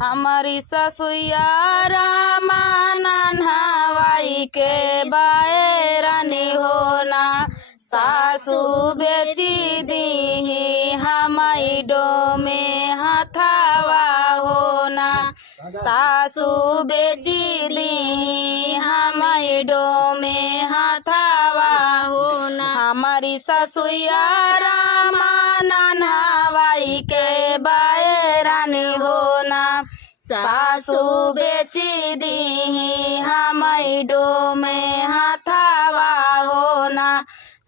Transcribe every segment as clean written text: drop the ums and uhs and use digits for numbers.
हमारी ससुया रामा नन्हवाई के बायरानी होना सासू बेची दी हमारी डो में हथावा होना सासू बेची दी हमारी डो में हथावा होना हमारी ससुया रामा नन्हवाई के बायरानी होना सासू बेची दी हमारी डो में हथावा होना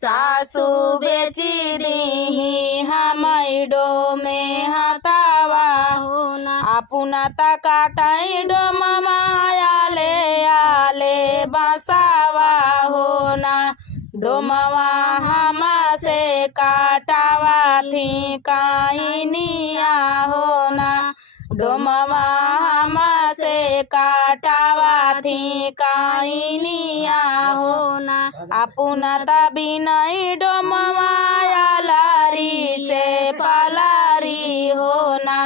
सासू बेची दी हमारी डो में हथावा होना अपना तकाटाई डो ममायाले आले बसावा होना डोमवा हमा से काटावा थी काइनिया होना डोमवा हमा से काटावा थी काइनिया होना अपना तभी नहीं डोमवा लारी से पलारी होना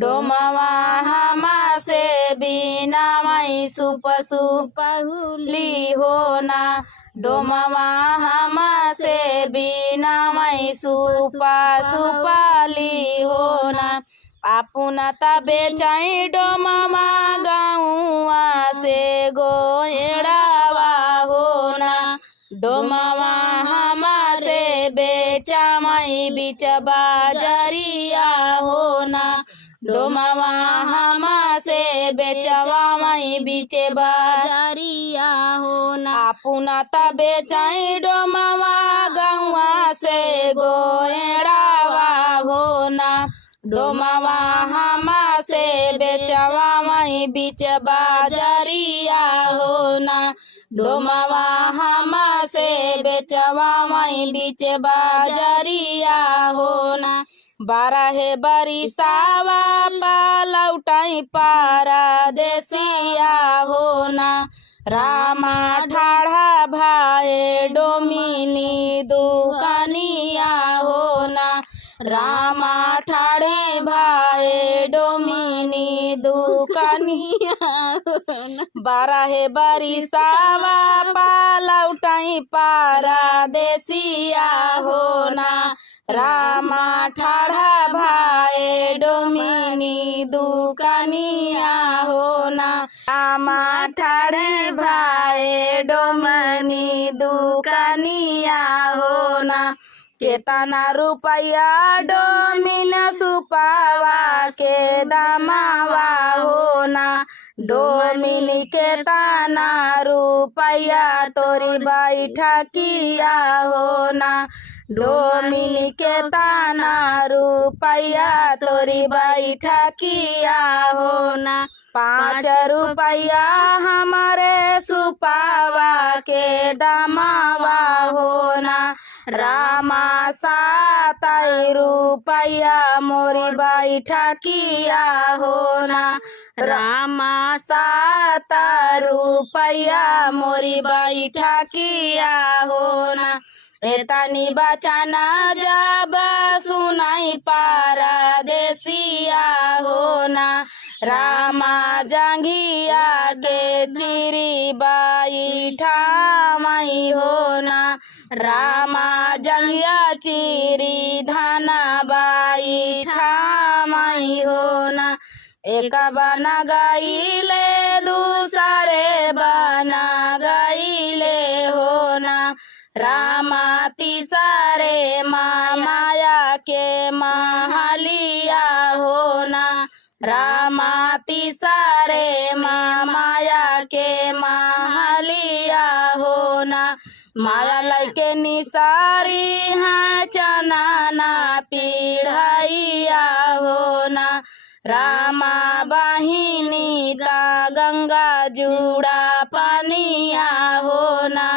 डोमवा हमा से बिना मई सुपसुपहुली होना डोमवा हमा से बिना मई सुपा सुपाली होना अपना तबे चाई डोमवा गाँवा से गोएड़ावा होना डोमवा हमा से बेचा मई बीच बाजरिया होना डोमवा हमा से बेचवा मई बीच बाजरिया होना अपना तबे चाई डोमवा गाँवा से गोएड़ावा होना डोमवा हमा से बेचवा मई बीच बाजरिया होना डोमवा हमा से बेचवा मई बीच बाजरिया होना बारह बरिसावा पालौटाई पारा देसिया होना रामा ठाढ़ा भाई डोमिनी दुकानिया होना रामा ठाढ़े भाई डोमिनी दुकानिया बारह बरिसावा पालौटाई पारा देसिया होना रामा ठाढ़ा भाई डोमिनी दुकानिया होना रामा ठाढ़े भाई डोमिनी दुकानिया होना केतना रुपया डोमिन सुपावा के दमावा होना डोमिन केतना रुपया तोरी बैठकिया होना डोमिन केतना रुपया तोरी बैठकिया होना 5 रुपया हमारे सुपावा के दमावा होना रामा 7 रुपया मोरी बैठकिया होना रामा 7 रुपया मोरी बैठकिया होना एतनी बचाना जब सुनाई पारा देसिया होना रामा जंघिया के चिरी बैठा मई होना रामा जंघिया चिरी धाना बैठा मई होना एक बना गईले दूसरे बना गईले होना रामा तीसरे माया के महलिया होना रामा तीसरे माया के महलिया होना माया लगे निसारी है चनाना पीढ़ैया होना रामा बहिनी का गंगा जुड़ा पनिया होना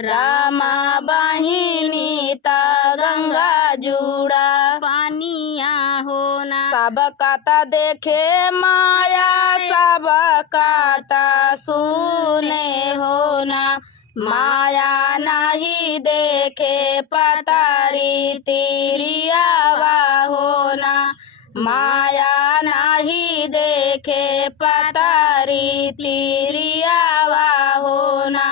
रामा बहिनी ता गंगा जुड़ा पानिया होना सब काता देखे माया सब काता सुने होना माया नहीं देखे पतारी तिरियावा होना माया नाही देखे पतारी तिरियावा होना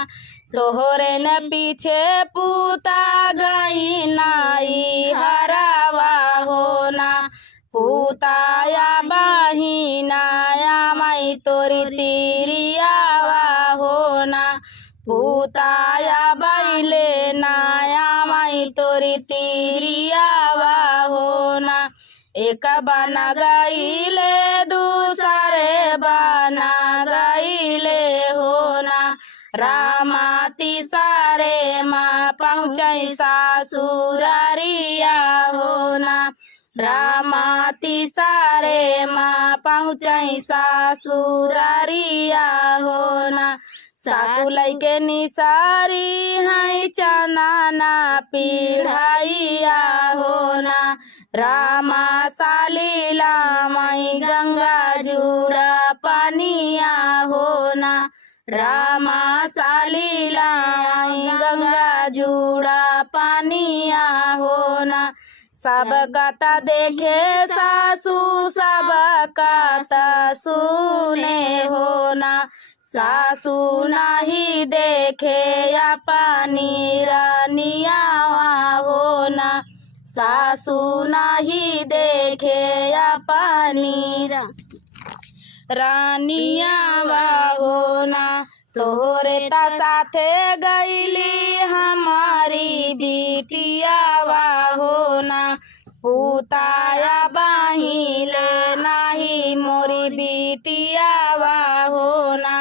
तोहरे न पीछे पूता गई नाई हरावा होना पूताया बहिनाया माई तोरी तिरियावा होना पूताया बैले नाया माई तोरी तिरियावा होना एक बना गईले दूसरे बना गईले होना रामा तिसारे माँ पहुँचई सासुरारिया होना रामा तिसारे माँ पहुँचई सासुरारिया होना सासु लैके निसारी है चनाना पीढ़ाइया होना रामा सालीला मई गंगा जुड़ा पानिया होना रामा सालीला मई गंगा जुड़ा पानिया होना सब कथा देखे सासू सब कथा सुने होना सासू नहीं देखे या पानी रानियावा होना सासू नहीं देखे या पानी रानियावा होना तोहरे ता साथे गईली हमारी बिटियावा होना पूताया बाहिले नाही मोरी बिटियावा होना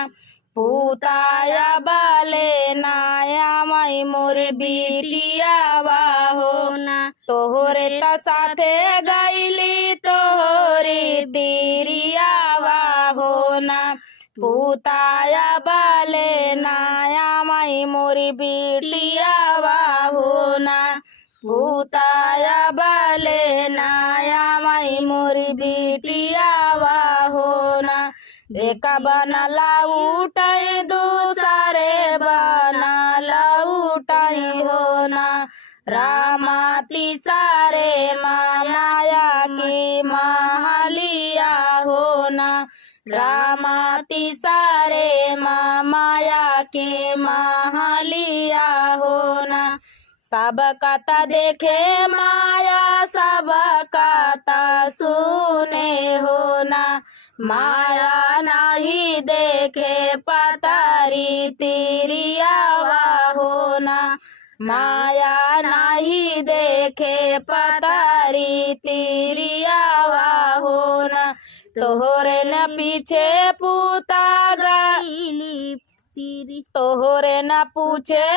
पूताया बाले नाया माई मोरी बिटियावा होना तोहरे ता साथे गईली तोहरी तिरियावा होना पूताया बाले नाया माई मोरी बिटियावा होना पूताया बाले नाया माई मोरी बिटियावा होना एक बना लाउटाई दूसरे बना लाउटाई होना रामा तिसारे माया की महलिया होना रामा तिसारे माया के महलिया होना सब कथा देखे माया सब कथा सुने होना माया नहीं देखे पतारी तिरियावा होना माया नहीं देखे पतारी तिरियावा होना तोहरे न पीछे पूता गईली तोहरे न पूछे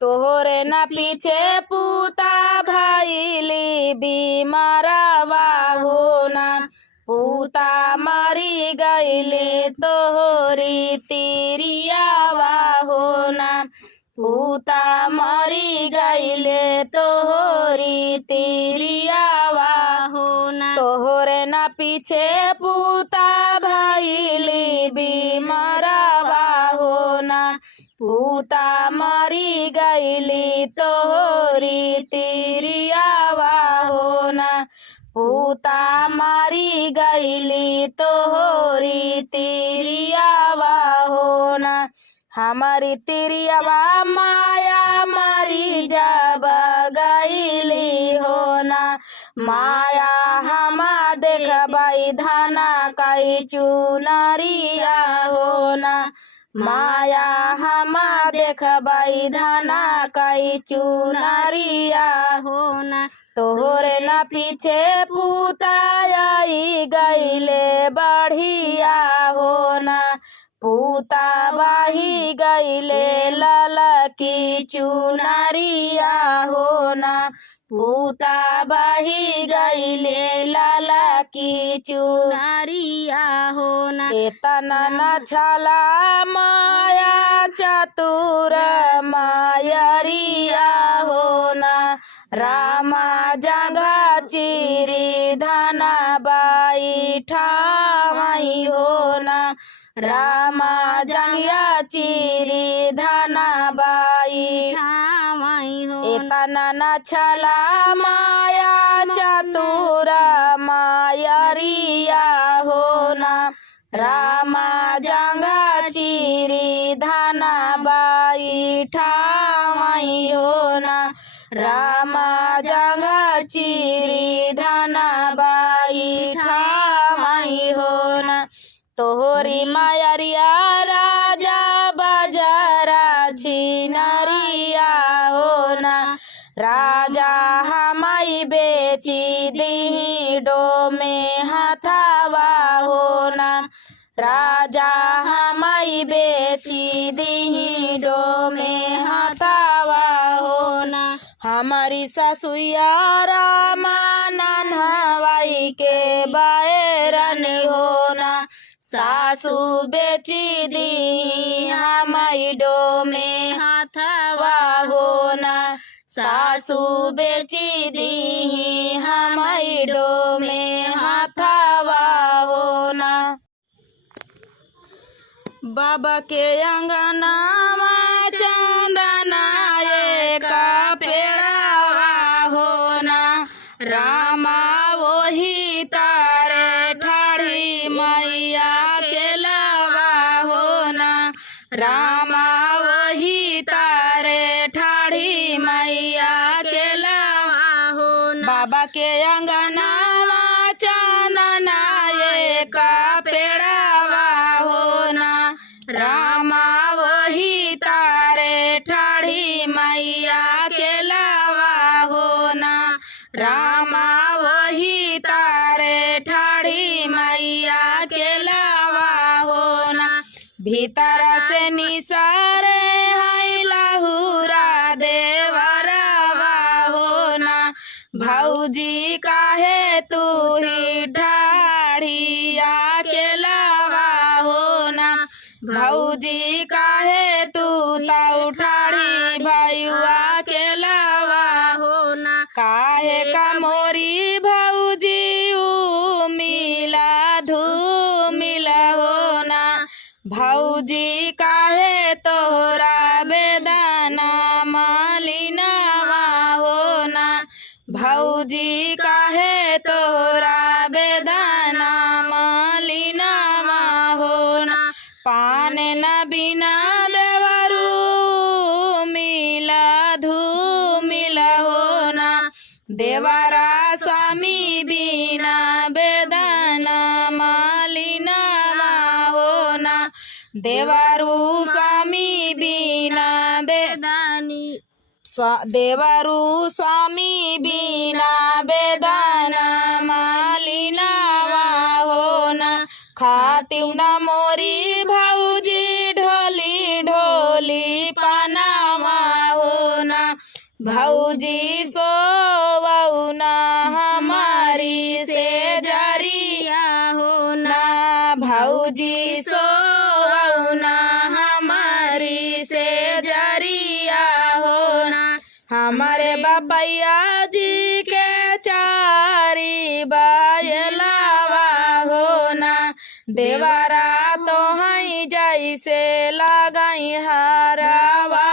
तोहरे न पीछे पूता भइली बीमारवा होना पूता मरी गईले तोहरी तिरियावा होना पूता मरी गईले तोहरी तिरियावा होना तोहरे न पीछे पूता भइली बीमारवा होना पूता मरी गईली तोहरी तिरियावा होना पूता मरी गईली तोहरी तिरियावा होना हमारी तिरियावा माया मरी जब गईली होना माया हमा देखबाई धाना काई चुनरिया होना माया हमा देखबाई धाना काई चुनरिया होना तोहरे न पीछे पूताई गईले बढ़िया होना पूता बाही गईले लाला की चुनरिया होना पूता बाही गईले लाला की चुनरिया होना इतना न छला माया चतुर मायरिया होना रामा जगह चिरी धना बाई ठाई होना रामा जंगिया चिरी धना बाई ठाई होना इतना न छला माया चतुर माया मायरिया हो ना रामा जांघा चिरी धाना बाई ठावाई हो ना रामा जांघा चिरी धाना बाई ठावाई हो ना तोहरी मायरिया राजा बाजाराची नरिया हो ना राजा हमाई बेची दी डो में हाथावा हो ना राजा हमाई बेची दी डो में हाथावा हो ना हमारी ससुया रामा नन्हवाई के बायरन हो ना सासू बेची दी हमाई डो में हाथवा हो ना सासू बेची दी हमाई डो में हाथवा हो ना बाबा के अंगनावा चंदना का पेड़ावा हो ना रामा वही तारे ठाड़ी मैया के लावा हो ना रामा वही तारे ठाड़ी मैया के लावा हो ना बाबा के अंगनावा चंदना का पेड़ावा हो ना रामा वही तारे ठाड़ी मैया के लावा हो ना रामा वही तारे ठाड़ी मैया के लावा हो ना भीतर से निसारे है लहुरा देवरवा हो ना भौजी काहे तू ही ढाढ़िया के लावा हो ना भौजी काहे तू ताऊ ठाड़ी भैया के लावा हो ना काहे का मोरी भौजी ऊ मिला धूमिला हो ना भौजी काहे तोहरा बेदाना मालिनावा हो ना भौजी काहे तोहरा बेदाना मालिनावा हो ना पान न बिना देवरू मिला धूमिला हो ना देवरा स्वामी बिना बेदाना मालिनावा हो ना देवरू स्वामी बिना देदानी देवरू स्वामी बिना बेदाना मालिनावा हो ना खातिव न मोरी भौजी ढोली ढोली पनावा हो ना भौजी सोवऊ ना हमारी से जरिया हो ना भौजी सोवऊ ना हमारी से जरिया हो ना हमारे बापैया जी के चारी बायलावा हो ना देवरा तो हई जैसे लगाई हरावा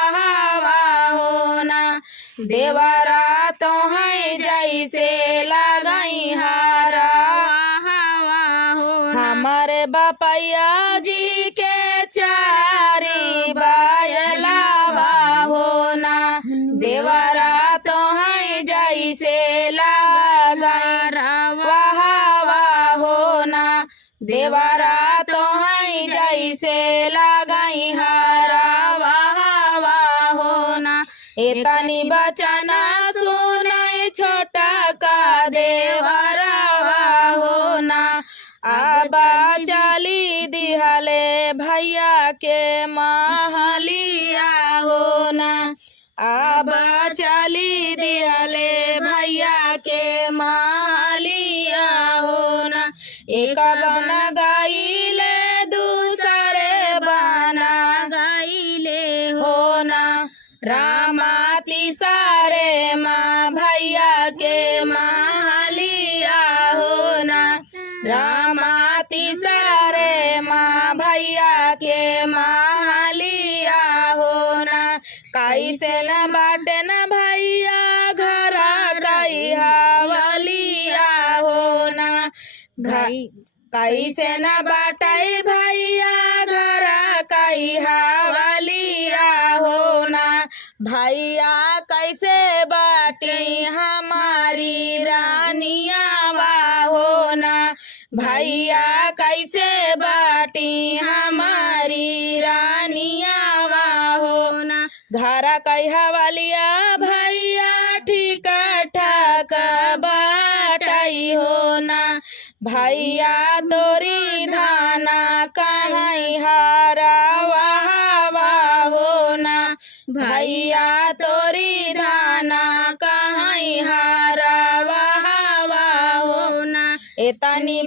हो ना देवरा तो हई जैसे लगाई हरावा हो हमारे बापैया जी के चारी बायलावा हो ना देवरा तो हई जैसे लगावा हो ना देवरा तो हई जैसे लगाई हरावा हो ना एतनी बचना सुनई छोटा का देवरावा हो ना आबा चली दिहले भैया के महलिया हो ना आबा चली दिहले भैया के महलिया हो ना एक बना गाइले दूसरे बना गाइले हो ना रामा तिसारे माँ भैया के महलिया हो ना रामा तिसारे माँ भैया के महलिया हो ना कैसे न बाटे न भैया घरा कई हवलिया हो ना कैसे न बाटाई भैया घर कई हवालिया हो ना। भैया कैसे बाटी हमारी रानिया हो ना। भैया कैसे बाटी हमारी रानिया हो ना। घर कई हवालिया भैया ठीक ठाक बाटाई हो ना। भैया तोरी धाना कहीं हारावा हो ना। भैया तोरी धाना कहीं हारावा हो ना। एतनी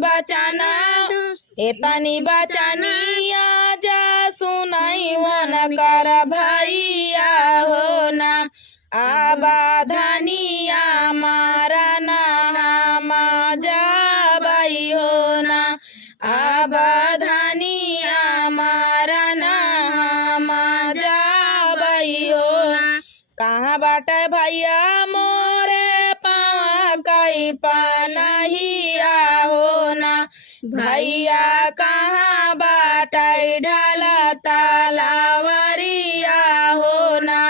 बचनिया जा सुनाई वन कर भैया हो ना। आबा धनिया मारा ना जाबाई हो ना। आबा धनिया मारा ना जाबाई हो ना। कहाँ बाटे भैया मोरे पाँव कई पनहिया हो ना। भैया कहाँ बाटे ढाला तालावरिया हो ना।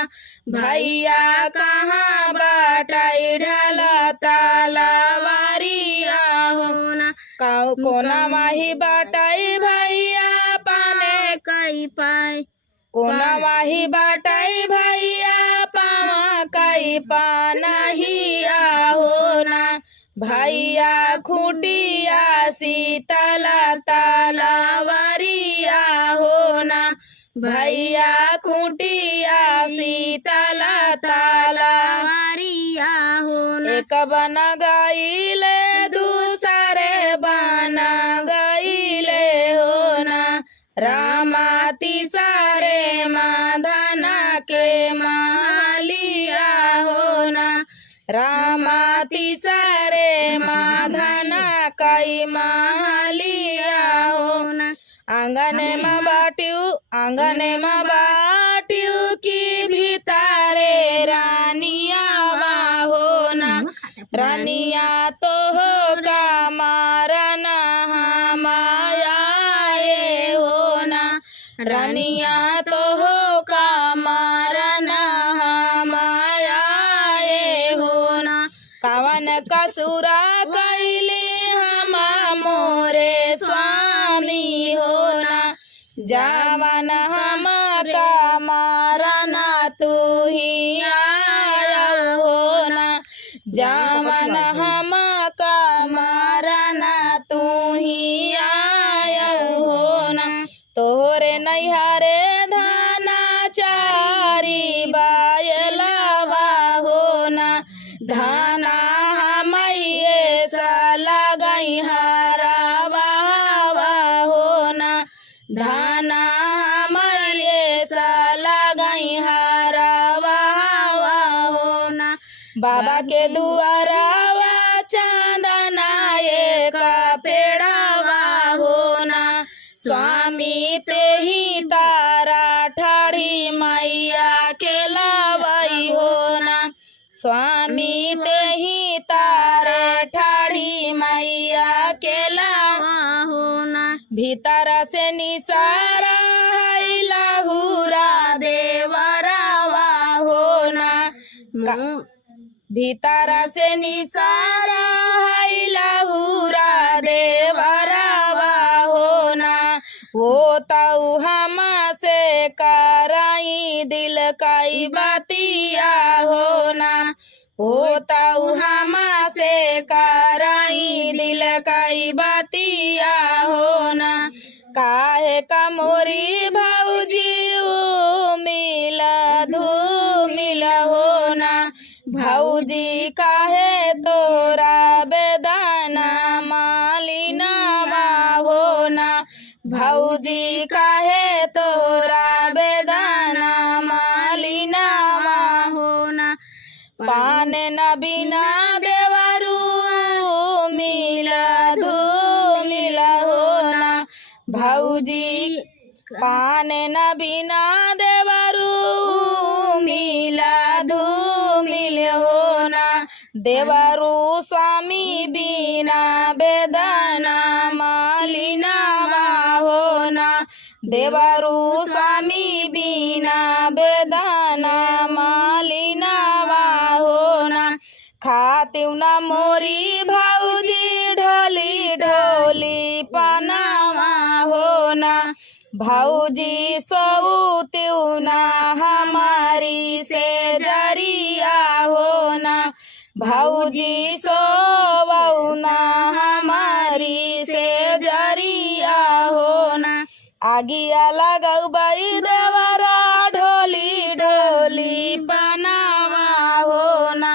भैया कहाँ बाटे ढाला तालावरिया हो ना। कोना माही बाटे भैया पाने कई पाए। कोना माही बाटे भैया पावा कई पानहिया हो ना। भैया खूटिया शीतला तालावरिया हो ना। भैया खूटिया शीतला तालावरिया हो ना। एक बन गईले दूसरे बन गईले हो ना। रामा तीसरे माधना के मालिया हो ना। रामा तीसरे माधना कई मालिया हो ना। आंगन में बाटियो की भीतरे रानिया हो ना। रानिया तो हो का मारना माया हो ना। रानिया तो हो का मारना माया हो ना। कवन कसुरा कैली हम मोरे स्वामी हो ना। जावन हम का मारना तू ही आया हो ना। जावन हम का मारना तू ही आया हो ना। तोहरे नैहरे धाना चारी बायलवा हो ना। धाना हमये सा लगई हरावा हो ना। धाना हमये सा लगई हरावा हो ना। बाबा के दुआरावा चांदना एक पेड़ावा हो ना। स्वामी ते ही तारा ठाड़ी मैया के लावाई हो ना। स्वामी ते ही तारा ठाड़ी मैया के लावा हो ना। भीतर से निसारा है लहुरा देवरावा हो ना। भीतर से निसारा है लहुरा देवरावा हो ना। वो तऊ हम से कराई दिल कई बतिया हो ना। वो तऊ हम से कराई दिल कई बतिया हो ना। काहे कमोरी भौजी मिल धूमिल हो ना। भौजी काहे तोरा बेदाना मालिना हो ना। भौजी काहे तोरा बेदाना मालिना हो ना। पान न बिना देवरू मिल धूमिल हो ना। भौजी पान न बिना देवरू मिल धूमिल हो ना। देवरु स्वामी बिना वेदना मलिनवा होना देवरु स्वामी बिना वेदना मलिनवा होना खातिउ न मोरी भौजी ढोली ढोली पनावा होना भौजी सौतिउ न हमारी से जरिया होना भौजी सोवना हमारी से जरिया होना आगिया लगौबै देवरा ढोली ढोली पनावा होना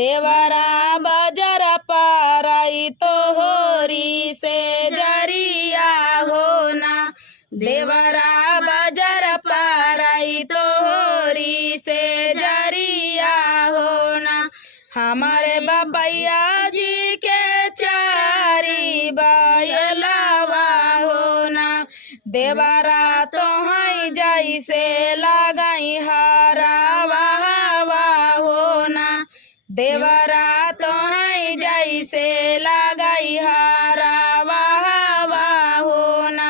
देवरा बजर पाराई तोहरी से जरिया होना देवरा बजर पाराई तोहरी से जरिया होना हमारे बपैया जी के चारी बैलवा होना देवरा तोहई जैसे लगाई हरावा होना देवरा तोहई जैसे लगाई हरावा होना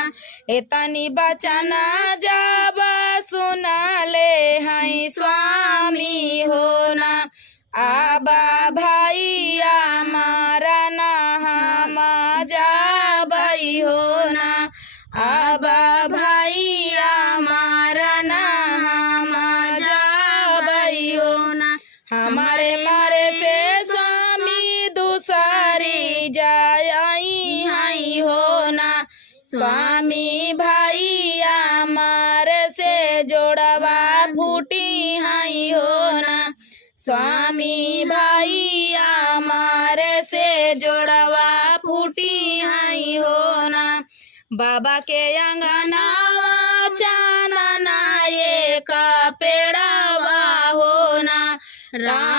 एतनी बचन जब सुनले हैं स्वामी होना आबा भैया मारा ना हम जाबई होना आबा भैया मारा ना हम जाबई होना हमारे मारे से स्वामी दूसरी जाई हई होना स्वामी भैया मारे से जोड़वा फूटी हई होना स्वामी भैया मारे से जोड़वा फूटी हई होना बाबा के अंगनावा चानना एक पेड़वा होना राम